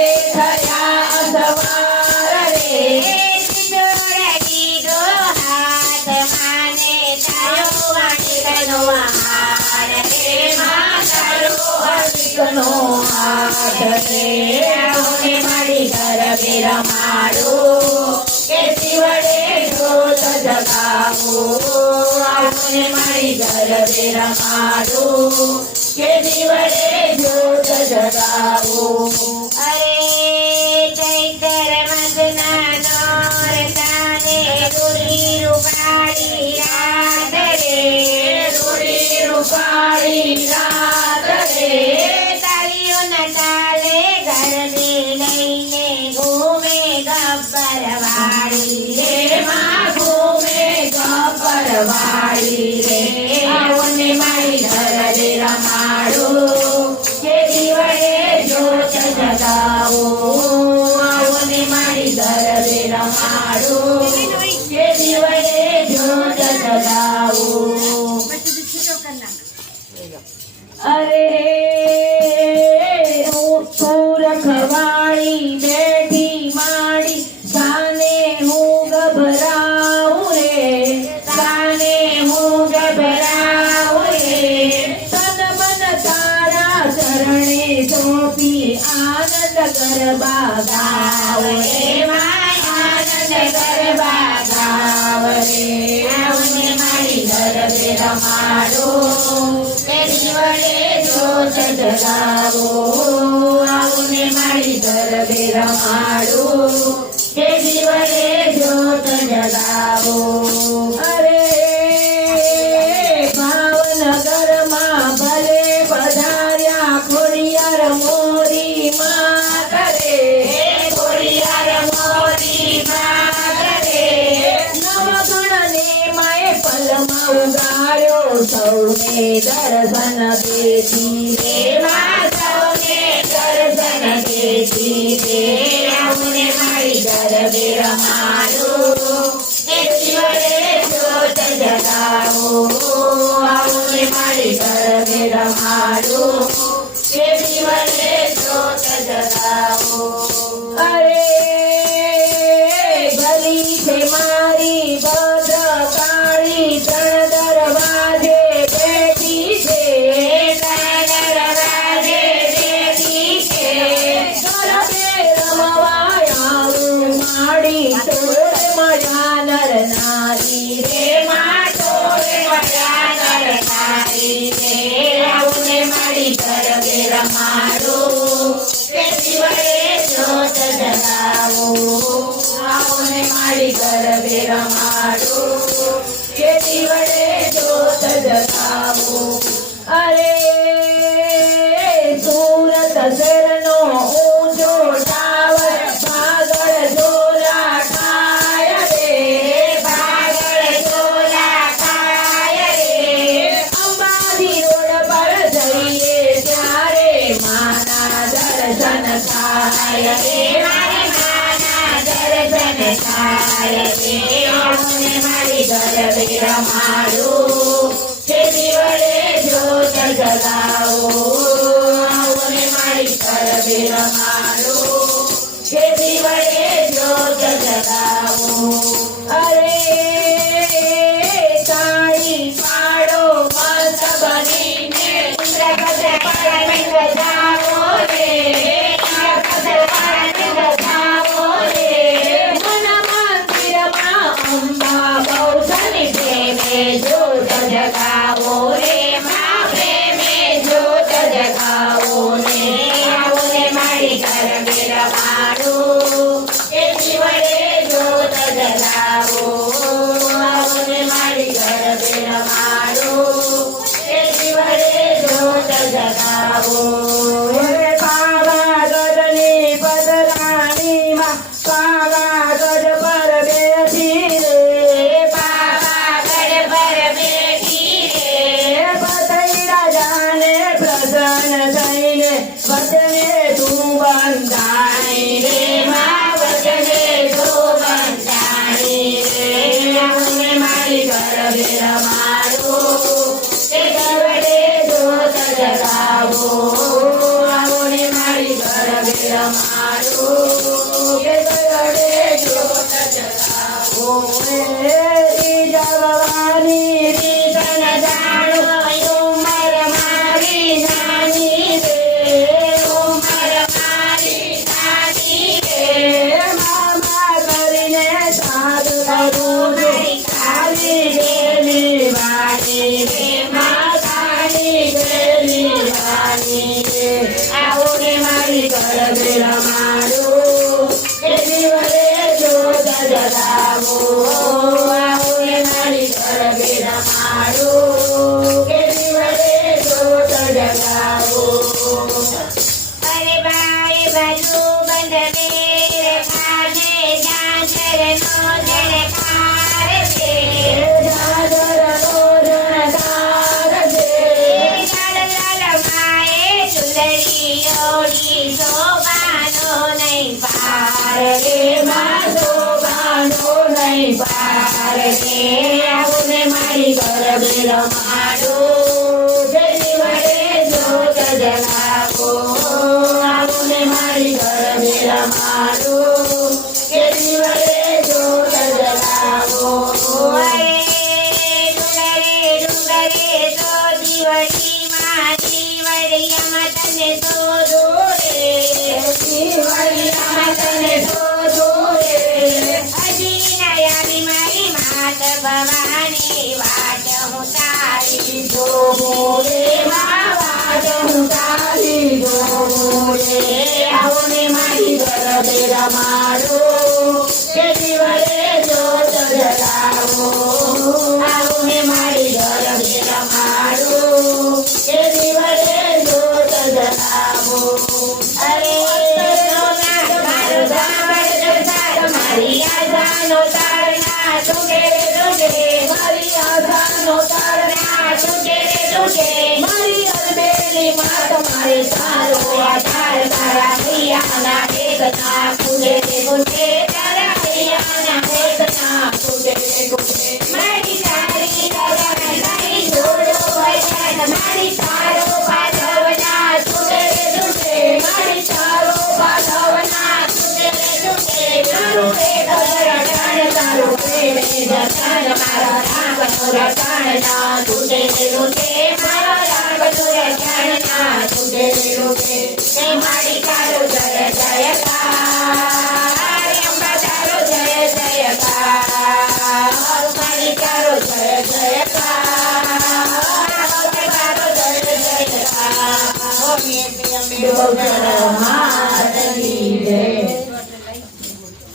થયા અસવાર રે દીધો હાથ માને તારો વાણીકનો હાર રે તારો વાણીકનો હાથ રે આવને મારી ગરબે રમાડું કે શિવડે જોત જગાવું આવને મારી ગરબે રમાડું કે શિવડે જોત જગાવું અરે ચૈતર મદના નોરતાને રૂડી રૂપાળી રાત રે રૂડી રૂપાળી રાત રે તાળીઓના તાલે ગરબે લઈને ઘૂમે ગબ્બર વાળી રે માં ઘૂમે ગબ્બર વાળી રે આવને મારી ગરબે રમાડું કે દીવડે જોત જગાવું આવને મારી ગરબે રમાડું કે દીવડે જોત જગાવું અરે તું રખવાળી બેઠી માડી સાને હું ગભરાવું રે સાને હું ગભરાવું રે તન મન તારા ચરણે સોંપી આનંદ ગરબા ગાવ રે આનંદ ગરબા ગાવ રે આવને મારી ગરબે રમાડું કે દીવડે જોત જગાવો આવને મારી ગરબે રમાડું કે દીવડે જોત જગાવો અરે ભાવનગરમાં ભલે પધાર્યા ખોડિયાર મોરી માં કરે ખોડિયાર મોરી માં કરે નવગણને માએ પલમાં ઉગાડ્યો સૌને દર્શન દેતી રે માં સૌને દર્શન દેતી રે આવને મારી ગરબે રમાડું કે શિવડે જોત જગાવો આવને મારી ગરબે રમાડું કે શિવડે જોત જગાવો અરે ભલી છે મારી ભદ્રકાળી ત્રણ દરવાજે બેઠી છે ત્રણ દરવાજે બેઠી છે ગરબે રમવા આવું માડી તોરે મળ્યા નર નારી રે માં તોરે મળ્યા નર નારી રે આવને મારી ગરબે રમાડું કે શિવડે જોત જગાવું આવને મારી ગરબે રમાડું કે દીવડે જોત જગાવું અરે સુરત શહેરનો ઊંચો ટાવર ભાગળ ઝોલા ખાય રે ભાગળ ઝોલા ખાય રે અંબાજી રોડ પર જઈએ ત્યારે માના દર્શન થાય રે મારે માના દર્શન થાય રે આવને મારી ગરબે રમાડું કે દીવડે જોત જગાવો આવને મારી ગરબે રમાડું કે દીવડે જોત જગાવો અરે કાળી પાડો મસ્ત બનીને ઇન્દ્રપદ પરમિત જાવો રે ઇન્દ્રપદ પરમિત જાવો રે મન મંદિરમાં અંબા બહુધની પ્રેમે જોત જગાવો રે માં પ્રેમે જોત જગાવો ને આવને મારી ગરબે રમાડું કે દીવડે જોત જગાવો આવને મારી ગરબે રમાડું કે દીવડે જોત જગાવો પાવાગઢની પધરાણીમાં પાવાગઢ પર બેઠી રે પાવાગઢ પર બેઠી રે પતઈ રાજાને પ્રસન્ન થઈને વચને તું બંધાણી રે માં વચને તું બંધાણી રે આવને મારી ગરબે રમાડું કે દીવડે જોત જગાવો આવને મારી ગરબે રમાડું કે ગરડે જ્યોત જગાવો રીજા ભવાની રીત ન જાણો ઉંમર મારી નાની રે ઉંમર મારી નાની રે મામા કરીને સાદ કરું છું કાલી ગેલી વાણી રે મા કાલી ગેલી વાણી રે આવો ને મારી ગરબે રમાડું કે દિવસે જ્યોત જગાવો આવો ને મારી ગરબે રમાડું કે દિવસે જ્યોત જગાવો અરે બારે બાજુ બંધ બેર ખાને જાજરનો જણકાર છે જાગરનો જણકાર છે લાલ માએ સુંદરી ઓળી શોભાનો નહીં પાર રે માં શોભાનો નહીં પાર રે આવો ને મારી ગરબે રમાડું કે દિવસે જ્યોત જગાવો આવો ને મારી ગરબે રમાડું કે દિવસે જ્યોત જગાવો અરે ડુંગરે તો દીવડી માં દીવડિયામાં તને શોધું રે દિવાળીમાં તને શોધું રે હજી નયાની મારી માત ભવાની વાટ હું તારી જોવું રે માં વાટ હું તારી જોવું રે આવો ને મારી ગરબે રમાડું કે દિવસે જ્યોત જગાવો આવો ને મારી ગરબે રમાડું કે દિવસે જ્યોત જગાવો અરે સોના મારો સાંભળ સંસાર મારી આશાનો તારના તૂટે તૂટે મારી આશાનો તારના તૂટે તૂટે મારી અલબેલી માત મારે સારો આધાર તારા હૈયાના એકતા તૂટે તૂટે તારા હૈયાના એકતા કુટે કુટે મારી તારી તારા નહીં જોડો વચન મારી તારો પાલવના તૂટે તૂટે મારી તારો પાલવના તૂટે તૂટે તારું એક રટણ તારું પ્રેમ જતન મારા રામનું રટણ ના તૂટે તૂટે મારા રામનું રટણ ના તૂટે તૂટે તે મારી તારો જય જયકાર અંબા તારો જય જયકાર મારી તારો જય જયકાર તારો જય જયકાર અમે ડોગર માં